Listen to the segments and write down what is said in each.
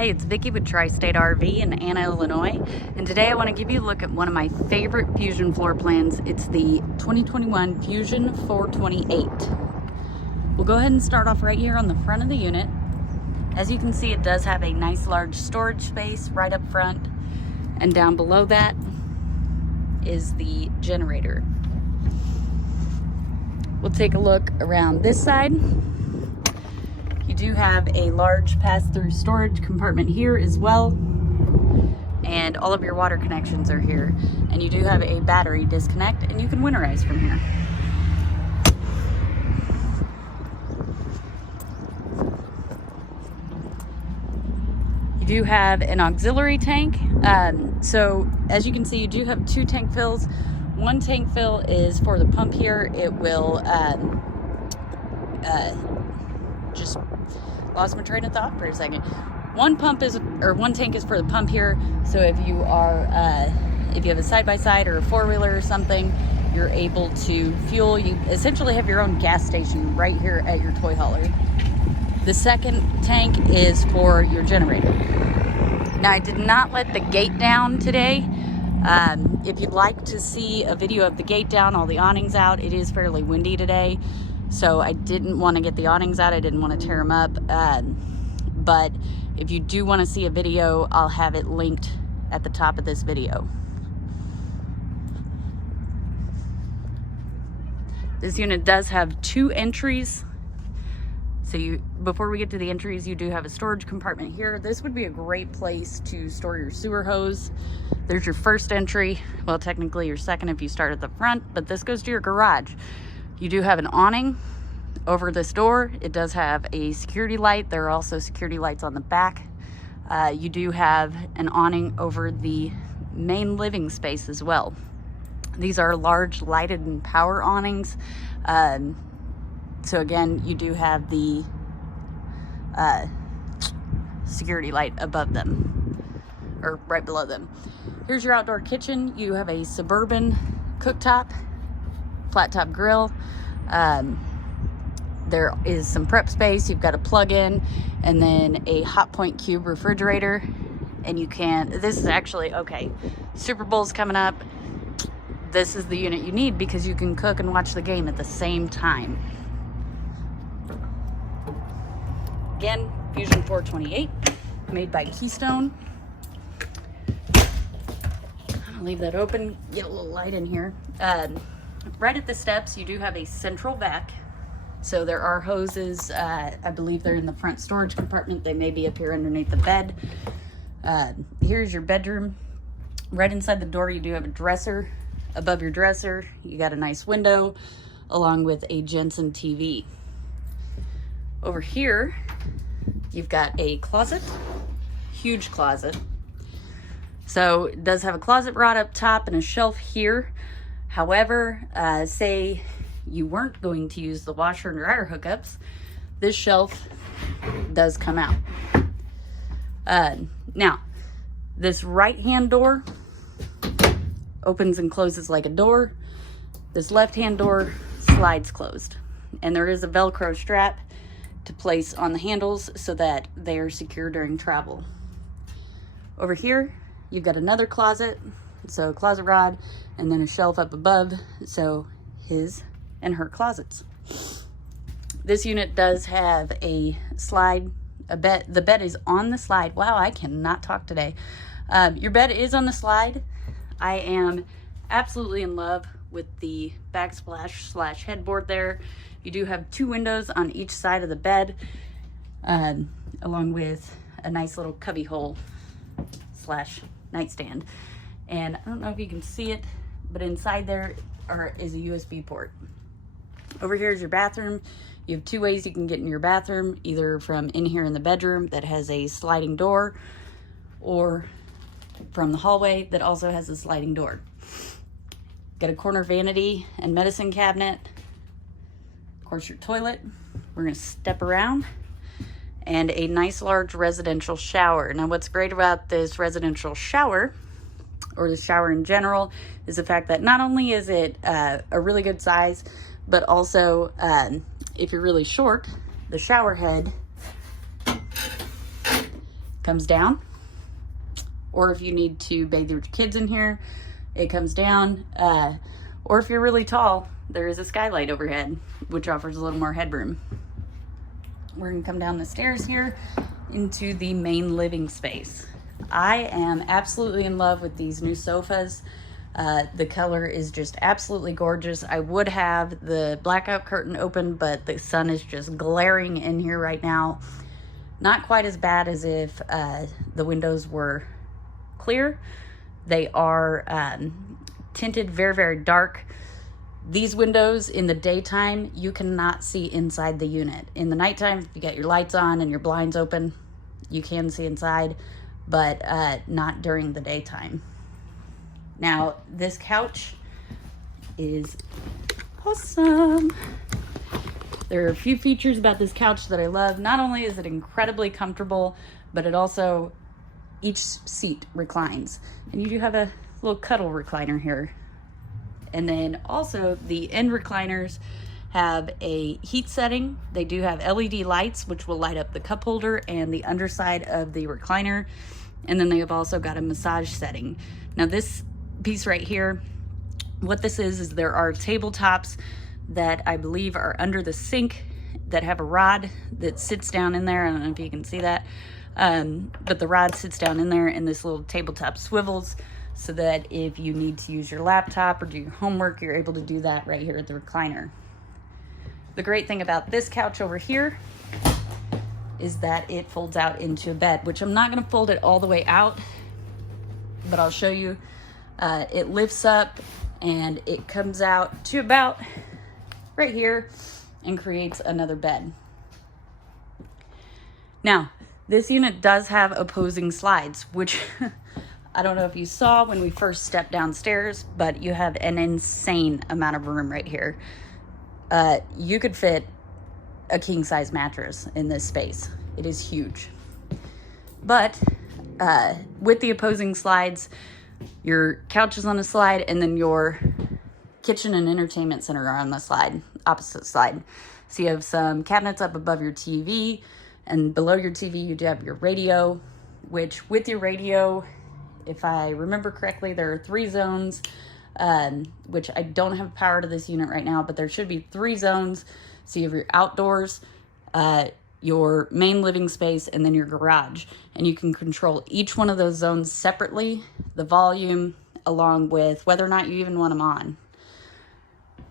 Hey, it's Vicki with Tri-State RV in Anna, Illinois, and today I want to give you a look at one of my favorite Fuzion floor plans. It's the 2021 Fuzion 428. We'll go ahead and start off right here on the front of the unit. As you can see, it does have a nice large storage space right up front, and down below that is the generator. We'll take a look around this side. You do have a large pass-through storage compartment here as well, and all of your water connections are here, and you do have a battery disconnect, and you can winterize from here. You do have an auxiliary tank, so as you can see, you do have two tank fills. One tank fill is for the pump here. It will just lost my train of thought for a second. One tank is for the pump here, so if you have a side-by-side or a four-wheeler or something, you're able to fuel. You essentially have your own gas station right here at your toy hauler. The second tank is for your generator. Now, I did not let the gate down today. If you'd like to see a video of the gate down, all the awnings out, it is fairly windy today, so I didn't want to get the awnings out. I didn't want to tear them up, but if you do want to see a video, I'll have it linked at the top of this video. This unit does have two entries. So before we get to the entries, you do have a storage compartment here. This would be a great place to store your sewer hose. There's your first entry. Well, technically your second if you start at the front, but this goes to your garage. You do have an awning over this door. It does have a security light. There are also security lights on the back. You do have an awning over the main living space as well. These are large lighted and power awnings. So again, you do have the security light above them, or right below them. Here's your outdoor kitchen. You have a Suburban cooktop, flat top grill. There is some prep space. You've got a plug-in, and then a Hot Point Cube refrigerator. And this is actually, okay, Super Bowl's coming up. This is the unit you need because you can cook and watch the game at the same time. Again, Fuzion 428, made by Keystone. I'll leave that open, get a little light in here. Right at the steps, you do have a central vac. So there are hoses, I believe they're in the front storage compartment. They may be up here underneath the bed. Here's your bedroom. Right inside the door, you do have a dresser. Above your dresser, you got a nice window, along with a Jensen TV. Over here, you've got a closet, huge closet. So it does have a closet rod up top and a shelf here. However, say you weren't going to use the washer and dryer hookups, this shelf does come out. Now, this right-hand door opens and closes like a door. This left-hand door slides closed. And there is a Velcro strap to place on the handles so that they are secure during travel. Over here, you've got another closet, so a closet rod, and then a shelf up above, so his and her closets. This unit does have a slide, a bed. The bed is on the slide. Wow, I cannot talk today. Your bed is on the slide. I am absolutely in love with the backsplash / headboard there. You do have two windows on each side of the bed, along with a nice little cubby hole / nightstand. And I don't know if you can see it, but inside there is a USB port. Over here is your bathroom. You have two ways you can get in your bathroom, either from in here in the bedroom that has a sliding door, or from the hallway that also has a sliding door. Got a corner vanity and medicine cabinet. Of course, your toilet. We're gonna step around. And a nice large residential shower. Now, what's great about this residential shower, or the shower in general, is the fact that not only is it a really good size, but also if you're really short, the shower head comes down. Or if you need to bathe your kids in here, it comes down. Or if you're really tall, there is a skylight overhead, which offers a little more headroom. We're gonna come down the stairs here into the main living space. I am absolutely in love with these new sofas. The color is just absolutely gorgeous. I would have the blackout curtain open, but the sun is just glaring in here right now. Not quite as bad as if the windows were clear. They are tinted very, very dark. These windows in the daytime, you cannot see inside the unit. In the nighttime, if you got your lights on and your blinds open, you can see inside, but not during the daytime. Now, this couch is awesome. There are a few features about this couch that I love. Not only is it incredibly comfortable, but it also, each seat reclines. And you do have a little cuddle recliner here. And then also the end recliners have a heat setting. They do have LED lights, which will light up the cup holder and the underside of the recliner. And then they have also got a massage setting. Now this piece right here, what this is there are tabletops that I believe are under the sink that have a rod that sits down in there. I don't know if you can see that. But the rod sits down in there and this little tabletop swivels so that if you need to use your laptop or do your homework, you're able to do that right here at the recliner. The great thing about this couch over here is that it folds out into a bed, which I'm not gonna fold it all the way out, but I'll show you. It lifts up and it comes out to about right here and creates another bed. Now, this unit does have opposing slides, which I don't know if you saw when we first stepped downstairs, but you have an insane amount of room right here. You could fit a king size mattress in this space. It is huge. But with the opposing slides, your couch is on a slide and then your kitchen and entertainment center are on the slide, opposite slide. So you have some cabinets up above your TV, and below your TV you do have your radio, which with your radio, if I remember correctly, there are 3 zones, which I don't have power to this unit right now, but there should be 3 zones. So you have your outdoors, your main living space, and then your garage. And you can control each one of those zones separately, the volume, along with whether or not you even want them on.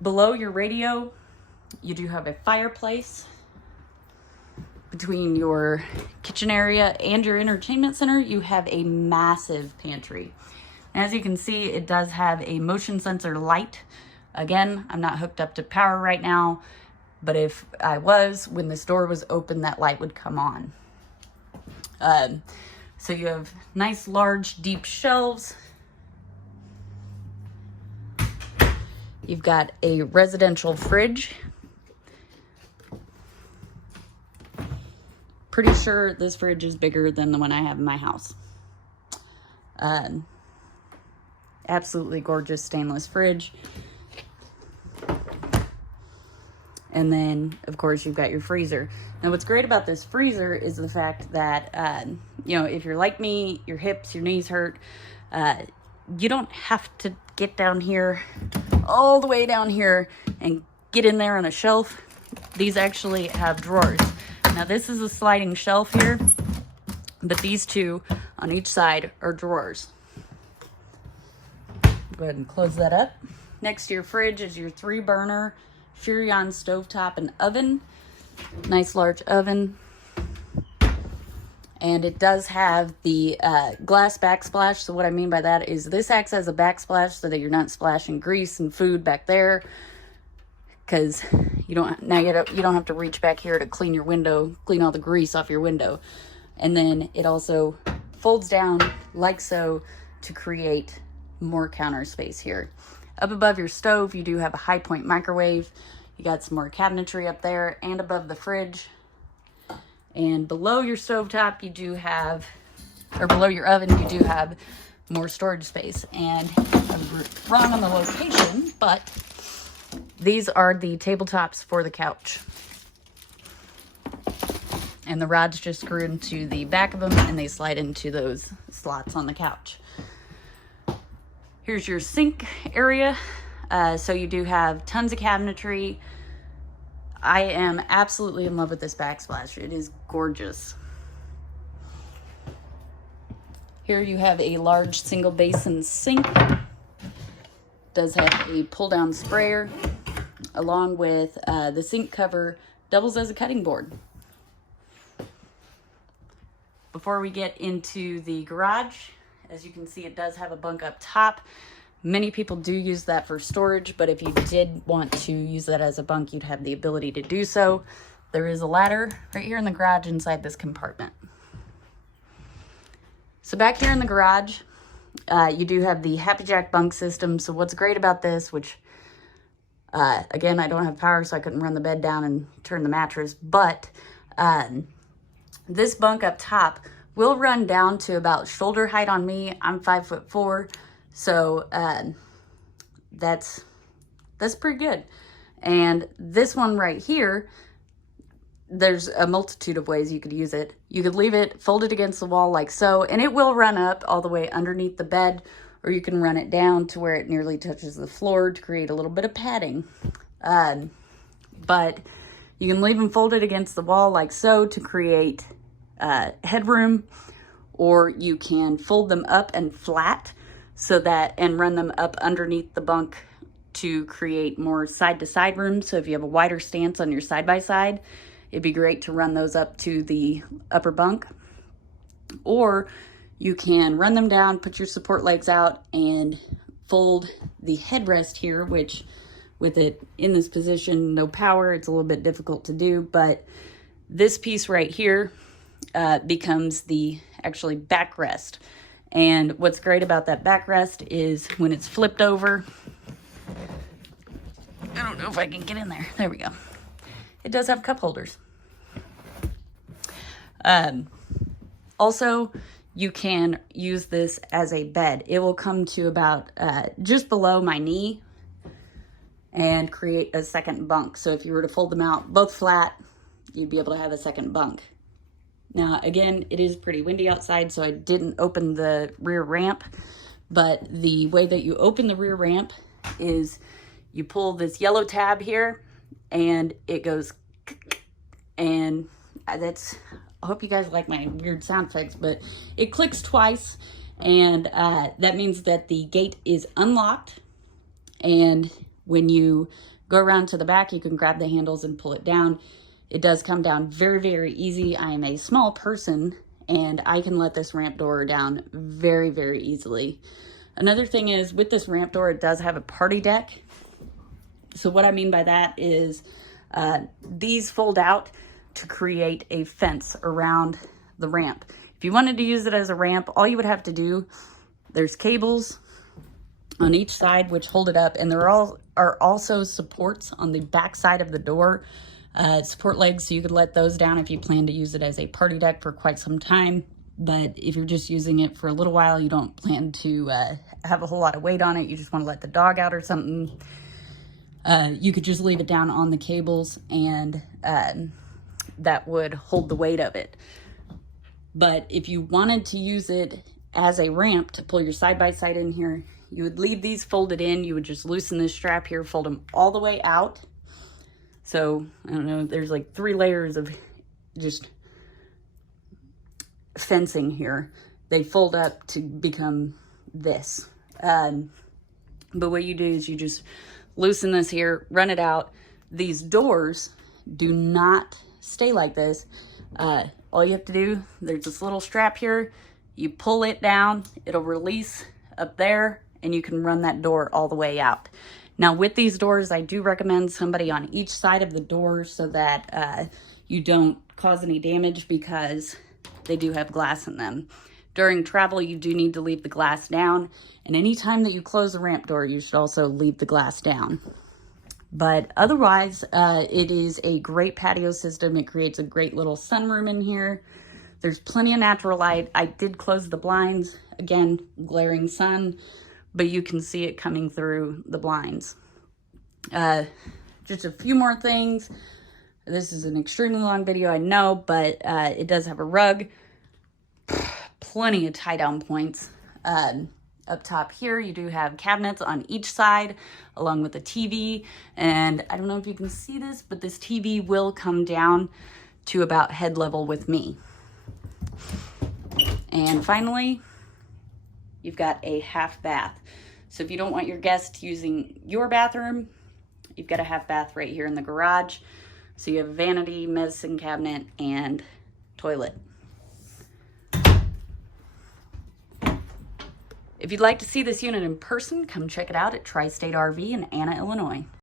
Below your radio, you do have a fireplace. Between your kitchen area and your entertainment center, you have a massive pantry. And as you can see, it does have a motion sensor light. Again, I'm not hooked up to power right now, but if I was, when this door was open, that light would come on. So you have nice, large, deep shelves. You've got a residential fridge. Pretty sure this fridge is bigger than the one I have in my house. Absolutely gorgeous stainless fridge. And then, of course, you've got your freezer. Now, what's great about this freezer is the fact that, you know, if you're like me, your hips, your knees hurt, you don't have to get down here, all the way down here, and get in there on a shelf. These actually have drawers. Now, this is a sliding shelf here, but these 2 on each side are drawers. Go ahead and close that up. Next to your fridge is your 3-burner Furrion stovetop and oven. Nice large oven. And it does have the glass backsplash. So what I mean by that is this acts as a backsplash so that you're not splashing grease and food back there, because you don't have to reach back here to clean your window, clean all the grease off your window. And then it also folds down like so to create more counter space here. Up above your stove, you do have a high point microwave. You got some more cabinetry up there and above the fridge. And below your stovetop, you do have, or below your oven, you do have more storage space. And I'm wrong on the location, but these are the tabletops for the couch. And the rods just screw into the back of them and they slide into those slots on the couch. Here's your sink area. So you do have tons of cabinetry. I am absolutely in love with this backsplash. It is gorgeous. Here you have a large single basin sink. Does have a pull down sprayer along with the sink cover doubles as a cutting board. Before we get into the garage, as you can see, it does have a bunk up top. Many people do use that for storage, but if you did want to use that as a bunk, you'd have the ability to do so. There is a ladder right here in the garage inside this compartment. So back here in the garage, you do have the Happy Jack bunk system. So what's great about this, which again, I don't have power, so I couldn't run the bed down and turn the mattress, but this bunk up top will run down to about shoulder height on me. I'm 5'4", so that's pretty good. And this one right here, there's a multitude of ways you could use it. You could leave it folded against the wall like so, and it will run up all the way underneath the bed, or you can run it down to where it nearly touches the floor to create a little bit of padding. But you can leave them folded against the wall like so to create headroom, or you can fold them up and flat so that, and run them up underneath the bunk to create more side-to-side room. So if you have a wider stance on your side-by-side, it'd be great to run those up to the upper bunk. Or you can run them down, put your support legs out, and fold the headrest here, which with it in this position, no power, it's a little bit difficult to do, but this piece right here becomes the actually backrest. And what's great about that backrest is when it's flipped over, I don't know if I can get in there. There we go. It does have cup holders. Also, you can use this as a bed. It will come to about just below my knee and create a second bunk. So if you were to fold them out both flat, you'd be able to have a second bunk. Now, again, it is pretty windy outside, so I didn't open the rear ramp, but the way that you open the rear ramp is you pull this yellow tab here and it goes, and that's, I hope you guys like my weird sound effects, but it clicks twice, and that means that the gate is unlocked, and when you go around to the back, you can grab the handles and pull it down. It does come down very, very easy. I am a small person, and I can let this ramp door down very, very easily. Another thing is, with this ramp door, it does have a party deck. So what I mean by that is these fold out to create a fence around the ramp. If you wanted to use it as a ramp, all you would have to do, there's cables on each side which hold it up, and there are also supports on the back side of the door, support legs, so you could let those down if you plan to use it as a party deck for quite some time. But if you're just using it for a little while, you don't plan to have a whole lot of weight on it, you just want to let the dog out or something, you could just leave it down on the cables, and that would hold the weight of it. But if you wanted to use it as a ramp to pull your side-by-side in here, you would leave these folded in. You would just loosen this strap here, fold them all the way out. So, I don't know, there's like 3 layers of just fencing here. They fold up to become this. But what you do is you just loosen this here, run it out. These doors do not stay like this. All you have to do, there's this little strap here, you pull it down, it'll release up there, and you can run that door all the way out. Now with these doors, I do recommend somebody on each side of the door so that you don't cause any damage, because they do have glass in them. During travel, you do need to leave the glass down, and anytime that you close the ramp door, you should also leave the glass down. But otherwise, it is a great patio system. It creates a great little sunroom in here. There's plenty of natural light. I did close the blinds. Again, glaring sun, but you can see it coming through the blinds. Just a few more things. This is an extremely long video, I know, but it does have a rug, plenty of tie-down points. Up top here, you do have cabinets on each side, along with a TV. And I don't know if you can see this, but this TV will come down to about head level with me. And finally, you've got a half bath. So if you don't want your guests using your bathroom, you've got a half bath right here in the garage. So you have vanity, medicine cabinet, and toilet. If you'd like to see this unit in person, come check it out at Tri-State RV in Anna, Illinois.